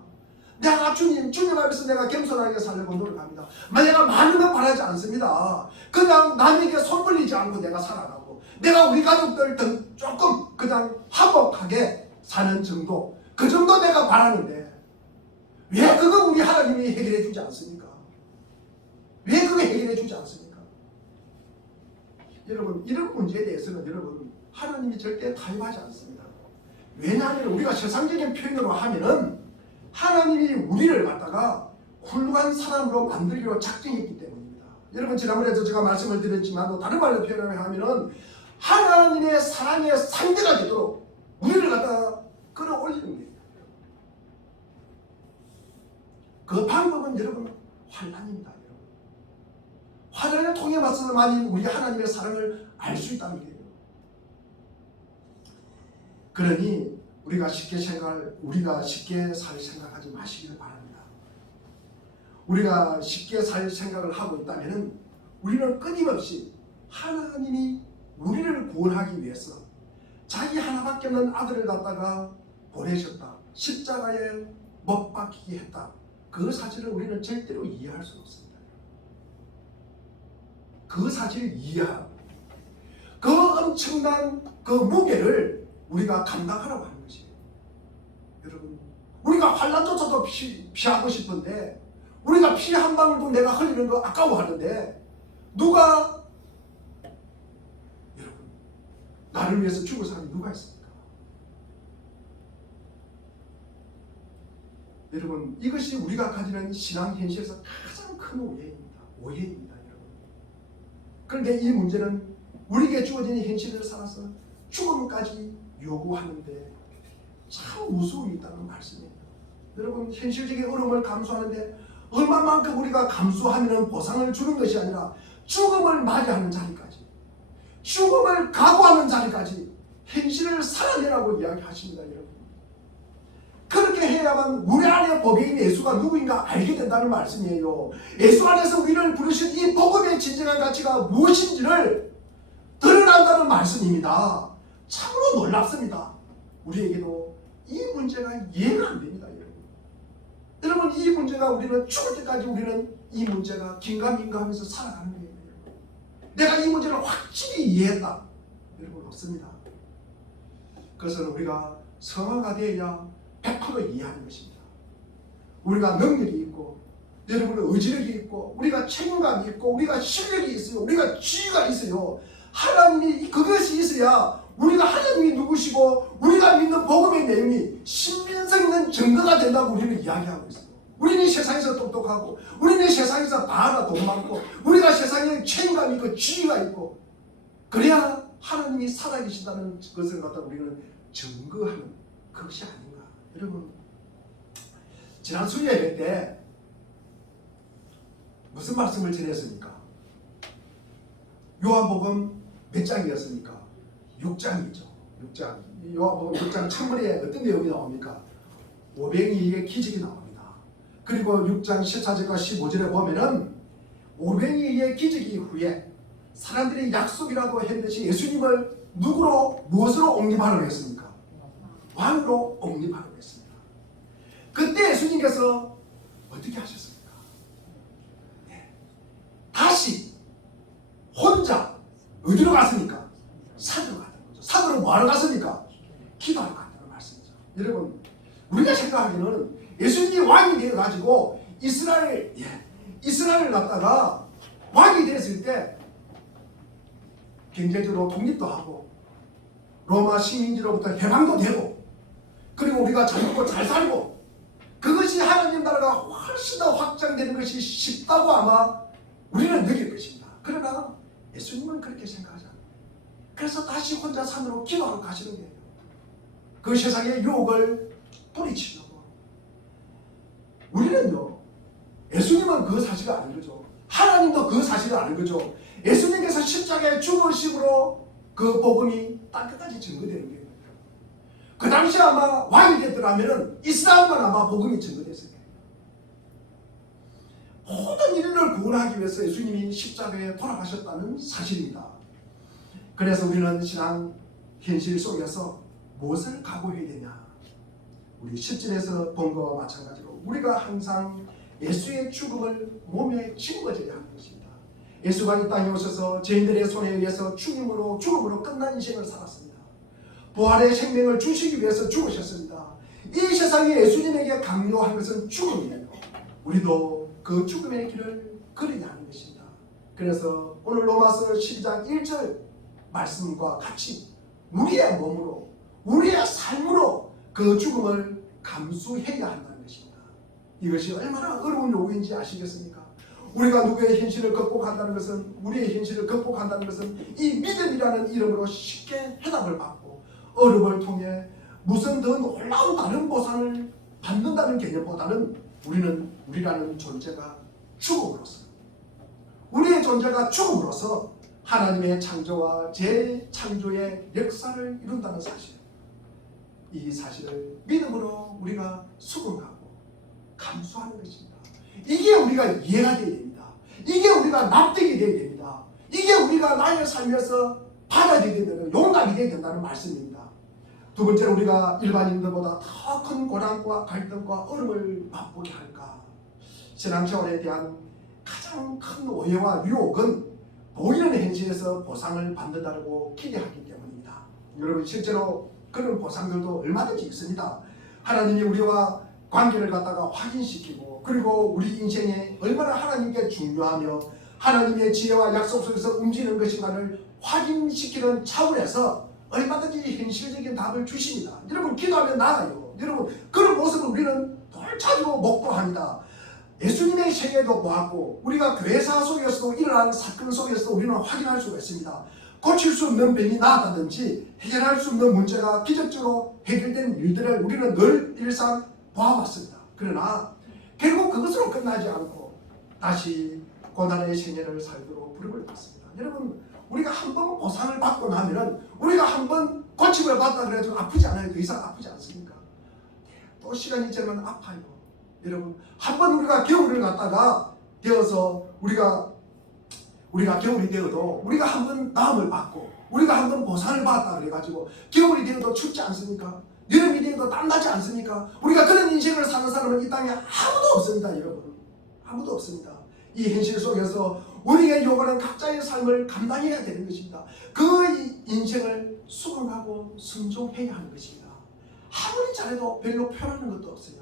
내가 주님 앞에서 내가 겸손하게 살려고 노력합니다. 내가 많은 건 바라지 않습니다. 그냥 남에게 손 벌리지 않고 내가 살아가고, 내가 우리 가족들 등 조금 그냥 화목하게 사는 정도, 그 정도 내가 바라는데 왜 그거 우리 하나님이 해결해 주지 않습니까? 왜 그거 해결해 주지 않습니까? 여러분, 이런 문제에 대해서는 여러분 하나님이 절대 타협하지 않습니다. 왜냐하면 우리가 세상적인 표현으로 하면은 하나님이 우리를 갖다가 훌륭한 사람으로 만들기로 작정했기 때문입니다. 여러분, 지난번에도 제가 말씀을 드렸지만 다른 말로 표현하면은 하나님의 사랑의 상대가 되도록 우리를 갖다가 끌어올리는 거예요. 그 방법은 여러분 환난입니다. 여러분. 환난을 통해 맞서만이 우리 하나님의 사랑을 알 수 있다는 거예요. 그러니 우리가 쉽게 살 생각하지 마시기를 바랍니다. 우리가 쉽게 살 생각을 하고 있다면 우리는 끊임없이 하나님이 우리를 구원하기 위해서 자기 하나밖에 없는 아들을 갖다가 보내셨다, 십자가에 못 박히게 했다, 그 사실을 우리는 절대로 이해할 수 없습니다. 그 사실을 이해하고 그 엄청난 그 무게를 우리가 감당하라고 하는 것이에요. 여러분, 우리가 환난조차도 피하고 싶은데, 우리가 피 한 방울도 내가 흘리는 거 아까워하는데, 누가 여러분 나를 위해서 죽을 사람이 누가 있습니까? 여러분, 이것이 우리가 가지는 신앙 현실에서 가장 큰 오해입니다. 여러분. 그런데 이 문제는 우리에게 주어진 현실을 살아서 죽음까지 요구하는데 참 무서움이 있다는 말씀이에요. 여러분, 현실적인 어려움을 감수하는데 얼마만큼 우리가 감수하면 보상을 주는 것이 아니라 죽음을 맞이하는 자리까지, 죽음을 각오하는 자리까지 현실을 살아내라고 이야기하십니다. 여러분, 그렇게 해야만 우리 안에 법인 예수가 누구인가 알게 된다는 말씀이에요. 예수 안에서 우리를 부르신 이 복음의 진정한 가치가 무엇인지를 드러난다는 말씀입니다. 참으로 놀랍습니다. 우리에게도 이 문제가 이해가 안 됩니다. 여러분, 이 문제가 우리는 죽을 때까지 우리는 이 문제가 긴가민가하면서 살아가는 거예요. 내가 이 문제를 확실히 이해했다, 여러분, 없습니다. 그것은 우리가 성화가 되어야 100% 이해하는 것입니다. 우리가 능력이 있고, 여러분의 의지력이 있고, 우리가 책임감이 있고, 우리가 실력이 있어요, 우리가 지위가 있어요. 하나님이 그것이 있어야 우리가 하나님이 누구시고 우리가 믿는 복음의 내용이 신빙성 있는 증거가 된다고 우리는 이야기하고 있어요. 우리는 세상에서 똑똑하고, 우리는 세상에서 바하나 돈 많고, 우리가 세상에 책임감이 있고 지위가 있고, 그래야 하나님이 살아계신다는 것을 갖다 우리는 증거하는 그것이 아닌가. 여러분, 지난 수요일 때 무슨 말씀을 전했습니까? 요한복음 몇 장이었습니까? 6장이죠. 6장. 요한복음 6장 첫머리에 어떤 내용이 나옵니까? 오병이의 기적이 나옵니다. 그리고 6장 14절과 15절에 보면은 오병이의 기적 이후에 사람들이 약속이라도 했듯이 예수님을 무엇으로 옹립하라고 했습니까? 왕으로 옹립하라고 했습니다. 그때 예수님께서 어떻게 하셨습니까? 네. 다시 혼자 어디로 갔습니까? 산으로 갔다는 거죠. 산으로 뭐하러 갔습니까? 기도하러 갔다는 말씀이죠. 여러분, 우리가 생각하기는 예수님이 왕이 되어가지고 이스라엘을 갖다가 왕이 됐을 때 경제적으로 독립도 하고 로마 식민지로부터 해방도 되고 그리고 우리가 잘 먹고 잘 살고 그것이 하나님 나라가 훨씬 더 확장되는 것이 쉽다고 아마 우리는 느낄 것입니다. 그러나 예수님은 그렇게 생각하지 않아요. 그래서 다시 혼자 산으로 기도하러 가시는 거예요. 그 세상의 유혹을 뿌리치려고. 우리는요, 예수님은 그 사실을 아는 거죠. 하나님도 그 사실을 아는 거죠. 예수님께서 십자가에 죽으심으로 그 복음이 땅끝까지 증거되는 거예요. 그 당시 아마 왕이 됐더라면 이스라엘만 아마 복음이 증거됐을 거예요. 모든 인류를 구원하기 위해서 예수님이 십자가에 돌아가셨다는 사실입니다. 그래서 우리는 신앙 현실 속에서 무엇을 각오해야 되냐? 우리 10절에서 본 것과 마찬가지로 우리가 항상 예수의 죽음을 몸에 짊어져야 하는 것입니다. 예수가 이 땅에 오셔서 죄인들의 손에 의해서 죽음으로 끝난 인생을 살았습니다. 부활의 생명을 주시기 위해서 죽으셨습니다. 이 세상에 예수님에게 강요한 것은 죽음이에요. 우리도 그 죽음의 길을 걸어야 하는 것입니다. 그래서 오늘 로마서 12장 1절 말씀과 같이 우리의 몸으로 우리의 삶으로 그 죽음을 감수해야 한다는 것입니다. 이것이 얼마나 어려운 요구인지 아시겠습니까? 우리가 누구의 현실을 극복한다는 것은 우리의 현실을 극복한다는 것은 이 믿음이라는 이름으로 쉽게 해답을 받고 어려움을 통해 무슨 더 놀라운 다른 보상을 받는다는 개념보다는 우리라는 존재가 죽음으로써 우리의 존재가 죽음으로써 하나님의 창조와 재창조의 역사를 이룬다는 사실, 이 사실을 믿음으로 우리가 수긍하고 감수하는 것입니다. 이게 우리가 이해가 되어야 됩니다. 이게 우리가 납득이 되어야 됩니다. 이게 우리가 나의 삶에서 받아들여야 되는 용감이 되어야 된다는 말씀입니다. 두 번째로 우리가 일반인들보다 더 큰 고난과 갈등과 어려움을 맛보게 할까? 신앙생활에 대한 가장 큰 오해와 유혹은 보이는 현실에서 보상을 받는다고 기대하기 때문입니다. 여러분 실제로 그런 보상들도 얼마든지 있습니다. 하나님이 우리와 관계를 갖다가 확인시키고 그리고 우리 인생에 얼마나 하나님께 중요하며 하나님의 지혜와 약속 속에서 움직이는 것인가를 확인시키는 차원에서 얼마든지 현실적인 답을 주십니다. 여러분 기도하면 나아요. 여러분 그런 모습을 우리는 돌찾고 목도합니다. 예수님의 생애도 보았고 우리가 교회사 속에서도 일어나는 사건 속에서도 우리는 확인할 수가 있습니다. 고칠 수 없는 병이 나았다든지 해결할 수 없는 문제가 기적적으로 해결된 일들을 우리는 늘 일상 보아왔습니다. 그러나 결국 그것으로 끝나지 않고 다시 고난의 생애를 살도록 부름을 받습니다. 여러분 우리가 한번 보상을 받고 나면은 우리가 한번 고침을 받다 그래도 아프지 않아요. 더 이상 아프지 않습니까? 또 시간이 지나면 아파요. 여러분 한번 우리가 겨울을 갖다가 되어서 우리가 겨울이 되어도 우리가 한번 나음을 받고 우리가 한번 보상을 받았다 그래가지고 겨울이 되어도 춥지 않습니까? 여름이 되어도 땀나지 않습니까? 우리가 그런 인생을 사는 사람은 이 땅에 아무도 없습니다. 여러분 아무도 없습니다. 이 현실 속에서 우리에게 요구하는 각자의 삶을 감당해야 되는 것입니다. 그 인생을 수긍하고 순종해야 하는 것입니다. 아무리 잘해도 별로 편하는 것도 없어요.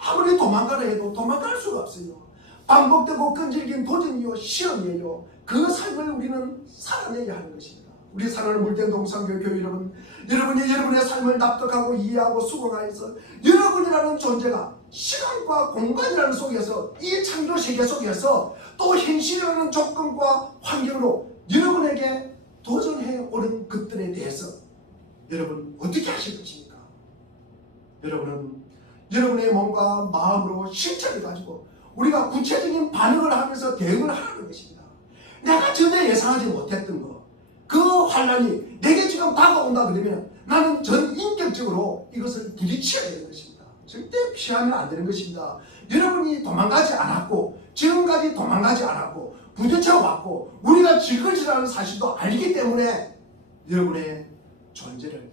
아무리 도망가려 해도 도망갈 수가 없어요. 반복되고 끈질긴 도전이요 시험이에요. 그 삶을 우리는 살아내야 하는 것입니다. 우리 사랑하는 물된 동산교회 교회 여러분, 여러분이 여러분의 삶을 납득하고 이해하고 수긍하여서 여러분이라는 존재가 시간과 공간이라는 속에서 이 창조 세계 속에서 또 현실이라는 조건과 환경으로 여러분에게 도전해 오는 것들에 대해서 여러분 어떻게 하실 것입니까? 여러분은 여러분의 몸과 마음으로 실체를 가지고 우리가 구체적인 반응을 하면서 대응을 하는 것입니다. 내가 전혀 예상하지 못했던 거, 그 환란이 내게 지금 다가온다 그러면 나는 전 인격적으로 이것을 부딪혀야 되는 것입니다. 절대 피하면 안 되는 것입니다. 여러분이 도망가지 않았고 지금까지 도망가지 않았고 부딪혀왔고 우리가 질것이라는 사실도 알기 때문에 여러분의 존재를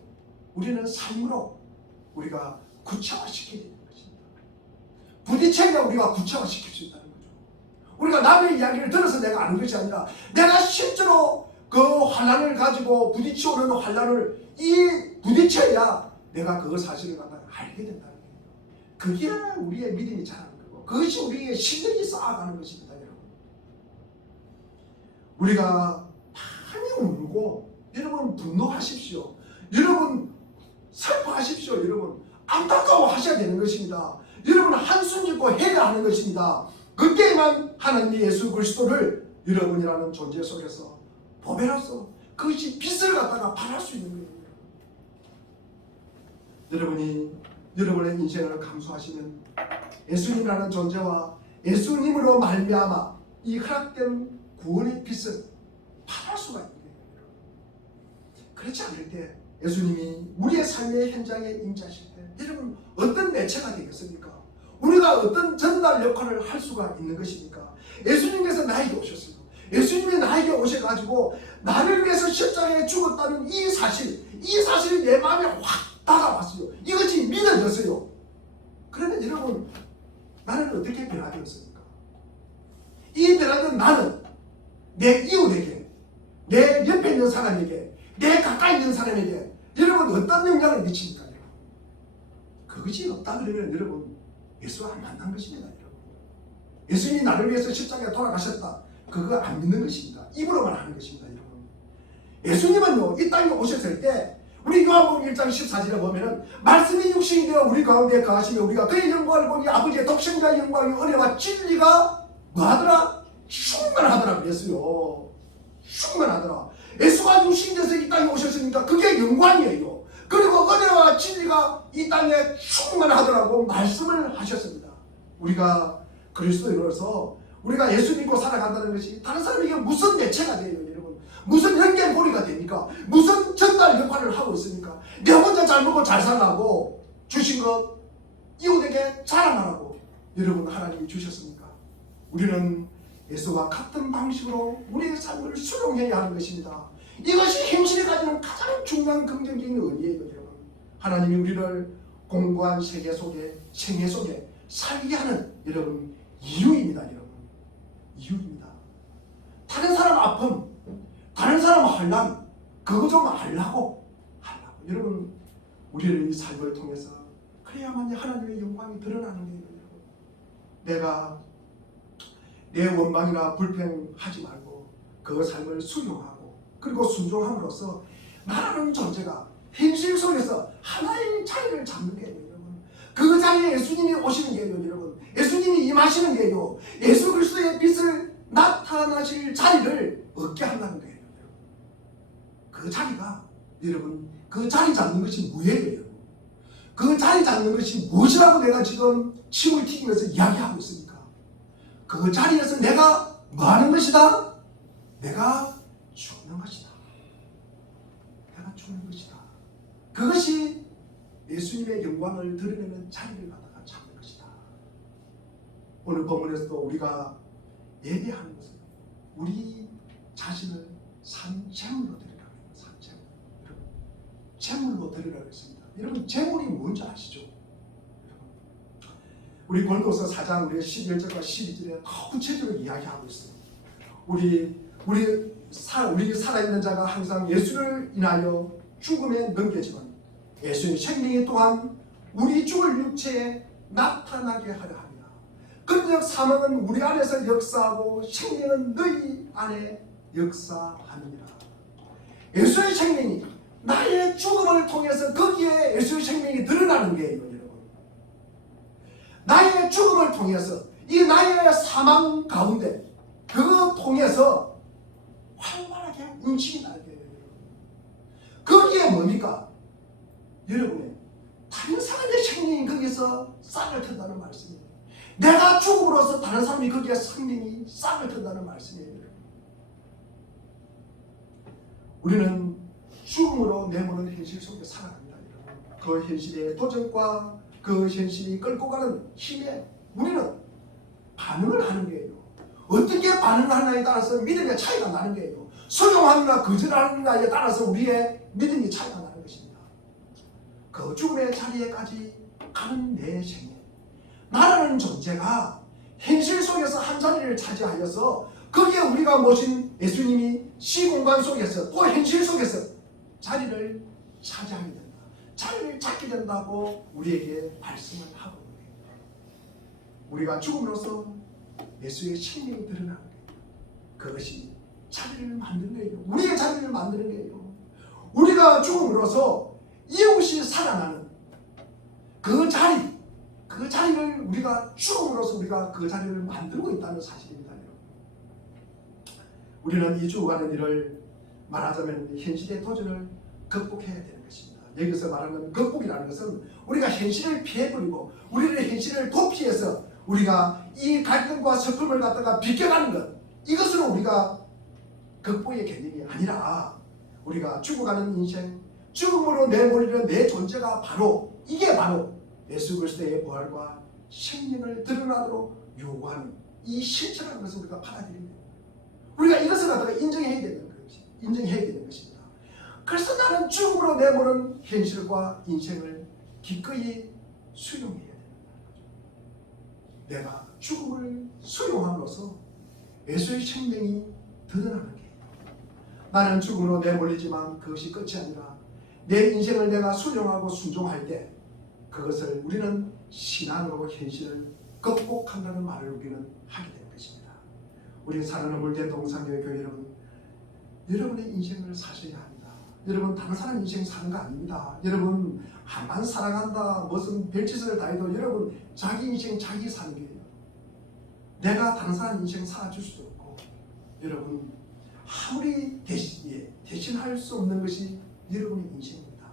우리는 삶으로 우리가 구체화시켜야 되는 것입니다. 부딪혀야 우리가 구체화시킬 수 있다는 거죠. 우리가 남의 이야기를 들어서 내가 아는 것이 아니라 내가 실제로 그 환란을 가지고 부딪혀오는 환란을 부딪혀야 내가 그 사실을 갖다가 알게 된다는 거예요. 그게 우리의 믿음이 자라는 거고 그것이 우리의 실력이 쌓아가는 것입니다. 여러분 우리가 많이 울고 여러분 분노하십시오. 여러분 슬퍼하십시오. 여러분 안타까워하셔야 되는 것입니다. 여러분 한숨 짓고 해야 하는 것입니다. 그때만 하나님 예수 그리스도를 여러분이라는 존재 속에서 보배로서 그것이 빛을 갖다가 발할 수 있는 거예요. 여러분이 여러분의 인생을 감수하시면 예수님이라는 존재와 예수님으로 말미암아 이 허락된 구원의 빛을 발할 수가 있는 거예요. 그렇지 않을 때 예수님이 우리의 삶의 현장에 임재하실 때 여러분 어떤 매체가 되겠습니까? 우리가 어떤 전달 역할을 할 수가 있는 것입니까? 예수님께서 나에게 오셨어요. 예수님이 나에게 오셔가지고 나를 위해서 십자가에 죽었다는 이 사실이 내 마음에 확 다가왔어요. 이것이 믿어졌어요. 그러면 여러분 나는 어떻게 변화되었습니까? 이 변화된 나는 내 이웃에게, 내 옆에 있는 사람에게, 내 가까이 있는 사람에게 여러분 어떤 영향을 미칩니까? 그것이 없다 그러면 여러분 예수와 안 만난 것입니다. 여러분. 예수님이 나를 위해서 십자가에 돌아가셨다. 그거 안 믿는 것입니다. 입으로만 하는 것입니다. 여러분. 예수님은요 이 땅에 오셨을 때 우리 요한복음 1장 14절에 보면은 말씀이 육신이 되어 우리 가운데 거하시며 우리가 그의 영광을 보니 아버지의 독생자의 영광이 은혜와 진리가 뭐하더라? 충만하더라 그랬어요. 충만하더라. 예수가 육신이 돼서 이 땅에 오셨으니까 그게 영광이에요. 그리고 은혜와 진리가 이 땅에 충만하더라고 말씀을 하셨습니다. 우리가 그리스도인으로서 우리가 예수 믿고 살아간다는 것이 다른 사람에게 무슨 매체가 돼요, 여러분? 무슨 연결고리가 됩니까? 무슨 전달 역할을 하고 있습니까? 내 혼자 잘 먹고 잘 살라고 주신 것 이웃에게 자랑하라고 여러분 하나님이 주셨습니까? 우리는 예수와 같은 방식으로 우리의 삶을 수용해야 하는 것입니다. 이것이 행실이 가지는 가장 중요한 긍정적인 의미예요, 여러분. 하나님이 우리를 공고한 세계 속에, 생애 속에 살게 하는 여러분 이유입니다, 여러분. 이유입니다. 다른 사람 아픔, 다른 사람 환난, 그거 좀 하려고. 여러분, 우리를 이 삶을 통해서 그래야만 하나님의 영광이 드러나는 거예요, 여러분. 내가 내 원망이나 불평하지 말고 그 삶을 수용하고 그리고 순종함으로써 나라는 존재가 현실 속에서 하나의 자리를 잡는 게요, 여러분. 그 자리에 예수님이 오시는 게요, 여러분. 예수님이 임하시는 게요. 예수 그리스도의 빛을 나타나실 자리를 얻게 한다는 거예요, 여러분. 그 자리가 여러분 그 자리 잡는 것이 뭐예요, 여러분? 그 자리 잡는 것이 무엇이라고 내가 지금 침을 튀기면서 이야기하고 있습니까? 그 자리에서 내가 뭐 하는 것이다? 내가 죽는 것이다. 내가 죽는 것이다. 그것이 예수님의 영광을 드러내는 자리를 갖다가 잡는 것이다. 오늘 본문에서도 우리가 예배하는 것은 우리 자신을 산재물로 드리라고 해요. 산재물. 여러분, 재물로 드리라고 했습니다. 여러분, 재물이 뭔지 아시죠? 여러분, 우리 고린도서 4장 우리 11절과 12절에 더 구체적으로 이야기하고 있어요. 우리 살아있는 자가 항상 예수를 인하여 죽음에 넘겨지만 예수의 생명이 또한 우리 죽을 육체에 나타나게 하려 합니다. 그런즉 사망은 우리 안에서 역사하고 생명은 너희 안에 역사하느니라. 예수의 생명이 나의 죽음을 통해서 거기에 예수의 생명이 드러나는 거예요, 여러분. 나의 죽음을 통해서 이 나의 사망 가운데 그거 통해서 활발하게 움직이 나게 돼요. 거기에 뭡니까? 여러분의 다른 사람의 생명이 거기서 싹을 튼다는 말씀이에요. 내가 죽음으로써 다른 사람이 거기에 생명이 싹을 튼다는 말씀이에요. 우리는 죽음으로 내모는 현실 속에 살아갑니다. 그 현실의 도전과 그 현실이 끌고 가는 힘에 우리는 반응을 하는 거예요. 어떻게 반응하느냐에 따라서 믿음의 차이가 나는 거예요. 수용하느냐 거절하느냐에 따라서 우리의 믿음의 차이가 나는 것입니다. 그 죽음의 자리에까지 가는 내 생애, 나라는 존재가 현실 속에서 한 자리를 차지하여서 거기에 우리가 모신 예수님이 시공간 속에서 또 현실 속에서 자리를 차지하게 된다. 자리를 찾게 된다고 우리에게 말씀을 하고 있는 거예요. 우리가 죽음으로써 예수의 생명이 드러나는 거예요. 그것이 자리를 만드는 거예요. 우리의 자리를 만드는 거예요. 우리가 죽음으로써 이웃이 살아나는 그 자리를 우리가 죽음으로써 우리가 그 자리를 만들고 있다는 사실입니다. 우리는 이 죽어가는 일을 말하자면 현실의 도전을 극복해야 되는 것입니다. 여기서 말하는 극복이라는 것은 우리가 현실을 피해버리고 우리를 현실을 도피해서 우리가 이 갈등과 슬픔을 갖다가 비껴가는 것, 이것으로 우리가 극복의 개념이 아니라 우리가 죽어가는 인생, 죽음으로 내몰리는 내 존재가 이게 바로 예수 그리스도의 부활과 생명을 드러나도록 요구하는 이 실체라는 것을 우리가 받아들이는 거예요. 우리가 이것을 갖다가 인정해야 되는 것입니다. 그래서 나는 죽음으로 내모는 현실과 인생을 기꺼이 수용해야 된다는 거죠. 내가 죽음을 수용함으로써 예수의 생명이 드러나는 게 나는 죽음으로 내몰리지만 그것이 끝이 아니라 내 인생을 내가 수용하고 순종할 때 그것을 우리는 신앙으로 현실을 극복한다는 말을 우리는 하게 되는 것입니다. 우리 사랑하는 물대 동산교회 교회 여러분, 여러분의 인생을 사셔야 합니다. 여러분 다른 사람 인생 사는 거 아닙니다. 여러분 한만 사랑한다 무슨 별짓을 다 해도 여러분 자기 인생 자기 사는 거예요. 내가 다른 사람 인생 살아줄 수도 없고 여러분 아무리 대신할 수 없는 것이 여러분의 인생입니다.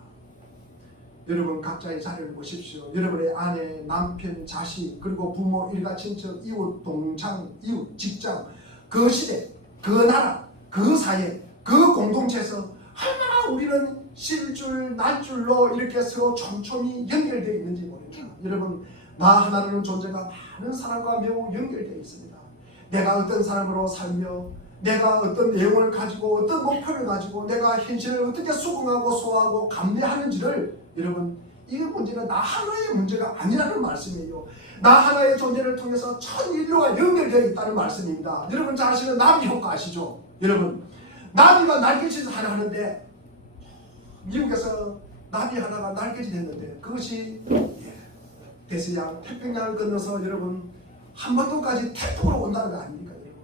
여러분 각자의 자리를 보십시오. 여러분의 아내, 남편, 자식, 그리고 부모, 일가, 친척, 이웃, 동창, 이웃, 직장, 그 시대, 그 나라, 그 사회, 그 공동체에서 얼마나 우리는 실줄, 날줄로 이렇게 서로 촘촘히 연결되어 있는지 모릅니다. 여러분 나 하나라는 존재가 많은 사람과 매우 연결되어 있습니다. 내가 어떤 사람으로 살며 내가 어떤 내용을 가지고 어떤 목표를 가지고 내가 현실을 어떻게 수긍하고 소화하고 감내하는지를 여러분 이 문제는 나 하나의 문제가 아니라는 말씀이에요. 나 하나의 존재를 통해서 전 인류가 연결되어 있다는 말씀입니다. 여러분 잘 아시는 나비 효과 아시죠? 여러분 나비가 날개짓을 하는데 미국에서 나비 하나가 날개짓 했는데 그것이 대서양 태평양을 건너서 여러분 한반도까지 태풍으로 온다는 거 아닙니까? 여러분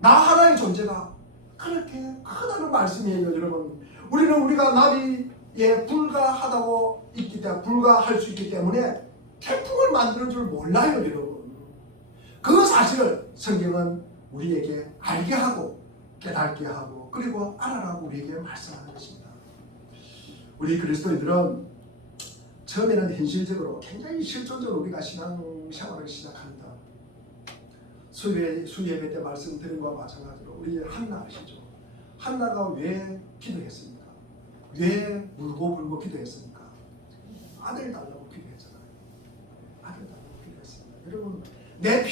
나 하나의 존재가 그렇게 크다는 말씀이에요. 여러분 우리는 우리가 나비에 불과하다고 있기 때문에 불과할 수 있기 때문에 태풍을 만드는 줄 몰라요. 여러분 그 사실을 성경은 우리에게 알게 하고 깨닫게 하고 그리고 알아라고 우리에게 말씀하는 것입니다. 우리 그리스도인들은 처음에는 현실적으로 굉장히 실존적으로 우리가 신앙생활을 시작합니다. 수예배 때 말씀드린 것과 마찬가지로 우리 한나 아시죠? 한나가 왜 기도했습니까? 왜 물고 기도했습니까? 아들 달라고 기도했잖아요. 아들 달라고 기도했습니다. 여러분 내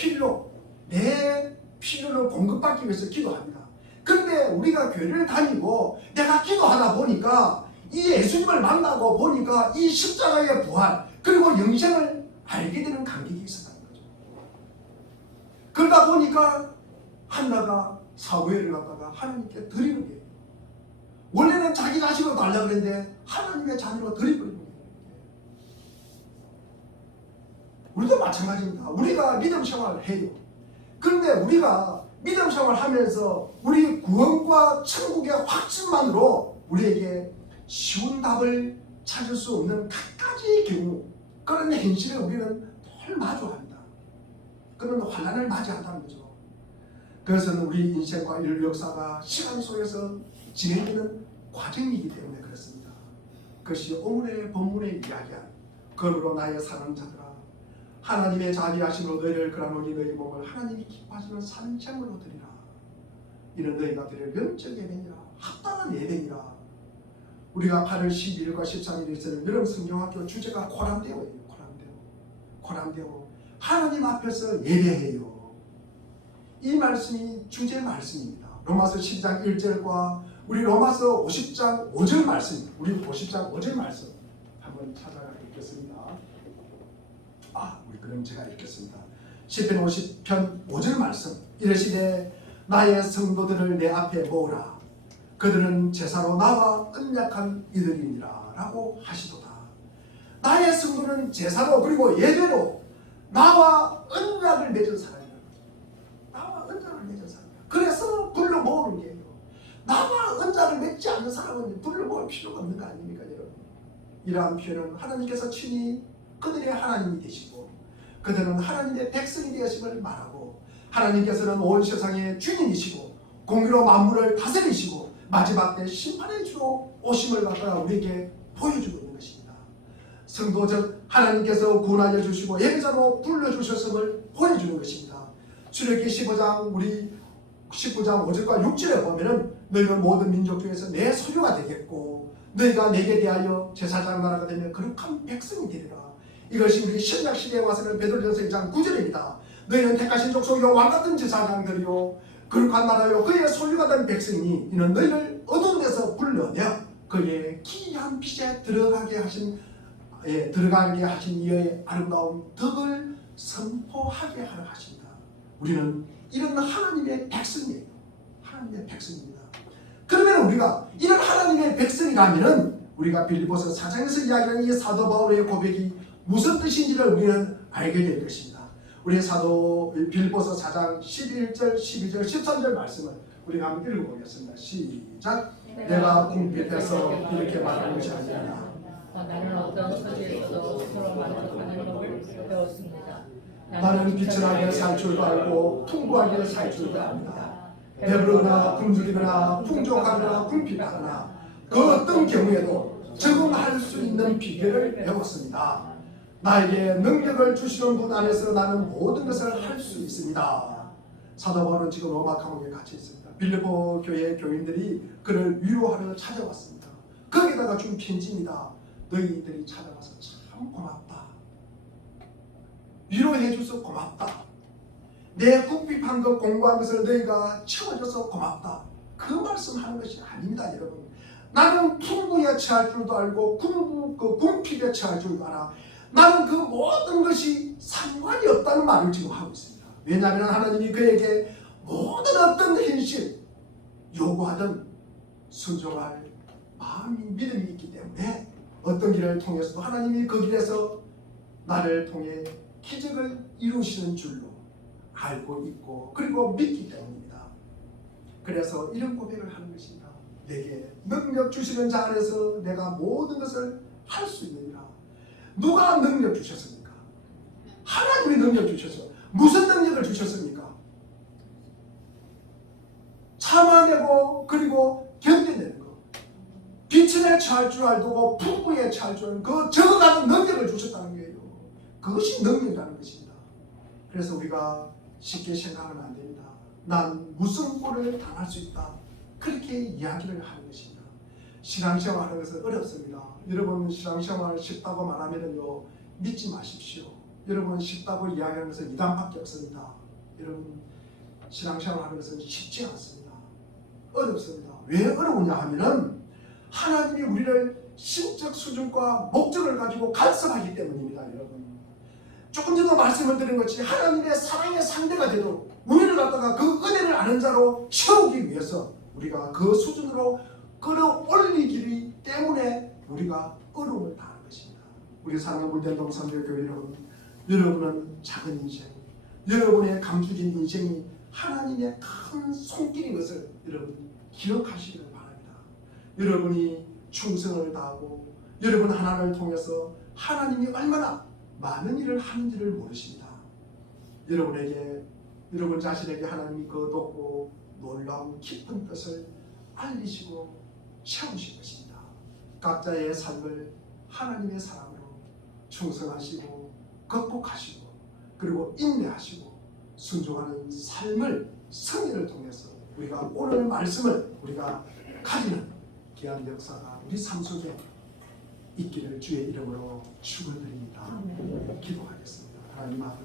필요를 공급받기 위해서 기도합니다. 그런데 우리가 교회를 다니고 내가 기도하다 보니까 이 예수님을 만나고 보니까 이 십자가의 부활 그리고 영생을 알게 되는 감격이 있었다는 거죠. 그러다 보니까 한나가 사무엘을 갖다가 하나님께 드리는 거예요. 원래는 자기 자식으로 달라고 그랬는데 하나님의 자녀로 드려버리는 거예요. 우리도 마찬가지입니다. 우리가 믿음 생활을 해요. 그런데 우리가 믿음 생활하면서 우리 구원과 천국의 확신만으로 우리에게 쉬운 답을 찾을 수 없는 갖가지의 경우 그런 현실에 우리는 늘 마주합니다. 그런 환난을 맞이한다는 거죠. 그래서 우리 인생과 인류 역사가 시간 속에서 진행되는 과정이기 때문에 그렇습니다. 그것이 오늘의 본문에 이야기한 그러므로 나의 사랑하는 자들아 하나님의 자비하심으로 너희를 그라노니 너희 몸을 하나님이 기뻐하시는 산책물로 드리라. 이는 너희가 드릴 영적 예배니라 합당한 예배니라. 우리가 8월 12일과 13일에 있는 여름 성경학교 주제가 고람대오예요. 고람대오. 하나님 앞에서 예배해요. 이 말씀이 주제 말씀입니다. 로마서 10장 1절과 우리 로마서 50장 5절 말씀, 우리 50장 5절 말씀 한번 찾아가 읽겠습니다. 우리 그럼 제가 읽겠습니다. 시편 50편 5절 말씀 이르시되 나의 성도들을 내 앞에 모으라. 그들은 제사로 나와 언약한 이들이니라 라고 하시도다. 나의 성도는 제사로 그리고 예배로 나와 언약을 맺은 사람이다. 나와 언약을 맺은 사람이다. 그래서 불러 모으는 게요. 나와 자를 맺지 않는 사람은 불러먹을 필요가 없는 거 아닙니까 여러분? 이러한 표현은 하나님께서 친히 그들의 하나님이 되시고 그들은 하나님의 백성이 되었음을 말하고 하나님께서는 온 세상의 주인이시고 공의로 만물을 다스리시고 마지막 때 심판의 주로 오심을 갖다가 우리에게 보여주고 있는 것입니다. 성도 즉 하나님께서 구원하여 주시고 예배자로 불러주셨음을 보여주는 것입니다. 출애굽기 15장 우리 19장 5절과 6절에 보면은 너희는 모든 민족 중에서 내 소유가 되겠고 너희가 내게 대하여 제사장 나라가 되며 거룩한 백성이 되리라. 이것이 우리 신약시대에 와서는 베드로전서 1장 9절입니다. 너희는 택하신 족속이요 왕같은 제사장들이요 거룩한 나라요 그의 소유가 된 백성이니 이는 너희를 어두운 데서 불러내어 그의 기이한 빛에 들어가게 하신 이의 아름다운 덕을 선포하게 하라 하십니다. 우리는 이런 하나님의 백성이에요. 하나님의 백성입니다. 그러면 우리가 이런 하나님의 백성이라면 우리가 빌립보서 4장에서 이야기하는 이 사도 바울의 고백이 무슨 뜻인지를 우리는 알게 될 것입니다. 우리 사도 빌립보서 4장 11절, 12절, 13절 말씀을 우리가 한번 읽어보겠습니다. 시작. 내가 궁핍해서 이렇게 말하는 것이 아니라 나는 어떤 처지에서도 서로 만족하는 법을 배웠습니다. 나는 비천하게 살 줄도 알고 풍부하게 살 줄도 압니다. 배부르거나 굶주리거나 풍족하거나 궁핍하거나 그 어떤 경우에도 적응할 수 있는 비결을 배웠습니다. 나에게 능력을 주시는 분 안에서 나는 모든 것을 할 수 있습니다. 사도 바울은 지금 로마 감옥에 갇혀 있습니다. 빌립보 교회 교인들이 그를 위로하러 찾아왔습니다. 거기다가 준 편지입니다. 너희들이 찾아와서 참 고맙다. 위로해 줘서 고맙다. 내 궁핍한 것 공부한 것을 너희가 채워줘서 고맙다. 그 말씀하는 것이 아닙니다 여러분. 나는 풍부에 처할 줄도 알고 궁핍에 처할 줄도 알아. 나는 그 모든 것이 상관이 없다는 말을 지금 하고 있습니다. 왜냐하면 하나님이 그에게 모든 어떤 현실 요구하든 순종할 마음이 믿음이 있기 때문에 어떤 길을 통해서도 하나님이 그 길에서 나를 통해 기적을 이루시는 줄로 알고 있고 그리고 믿기 때문입니다. 그래서 이런 고백을 하는 것입니다. 내게 능력 주시는 자 안에서 내가 모든 것을 할 수 있느니라. 누가 능력 주셨습니까? 하나님이 능력 주셔서 무슨 능력을 주셨습니까? 참아내고 그리고 견뎌내는 것. 빛에 처할 줄 알고 풍부에 처할 줄 알고 그 적어가는 능력을 주셨다는 거예요. 그것이 능력이라는 것입니다. 그래서 우리가 쉽게 생각하면 안 됩니다. 난 무슨 꼴을 당할 수 있다. 그렇게 이야기를 하는 것입니다. 신앙생활 하는 것은 어렵습니다. 여러분 신앙생활 쉽다고 말하면요 믿지 마십시오. 여러분 쉽다고 이야기하는 것은 이단밖에 없습니다. 여러분 신앙생활 하는 것은 쉽지 않습니다. 어렵습니다. 왜 어려우냐 하면은 하나님이 우리를 신적 수준과 목적을 가지고 간섭하기 때문입니다. 여러분 조금 전에 말씀을 드린 것이 하나님의 사랑의 상대가 되도록 우리를 갖다가 그 은혜를 아는 자로 채우기 위해서 우리가 그 수준으로 끌어올리기 때문에 우리가 어려움을 당하는 것입니다. 우리 사랑의 물대동 선교교회 여러분은 작은 인생, 여러분의 감추진 인생이 하나님의 큰 손길인 것을 여러분 기억하시기를 바랍니다. 여러분이 충성을 다하고 여러분 하나님을 통해서 하나님이 얼마나 많은 일을 하는지를 모르십니다. 여러분 자신에게 하나님이 그 높고 놀라운 깊은 뜻을 알리시고 채우실 것입니다. 각자의 삶을 하나님의 사랑으로 충성하시고 극복하시고 그리고 인내하시고 순종하는 삶을 승리를 통해서 우리가 오늘 말씀을 우리가 가지는 귀한 역사가 우리 삶 속에 있기를 주의 이름으로 축원드립니다. 기도하겠습니다. 하나님 아버지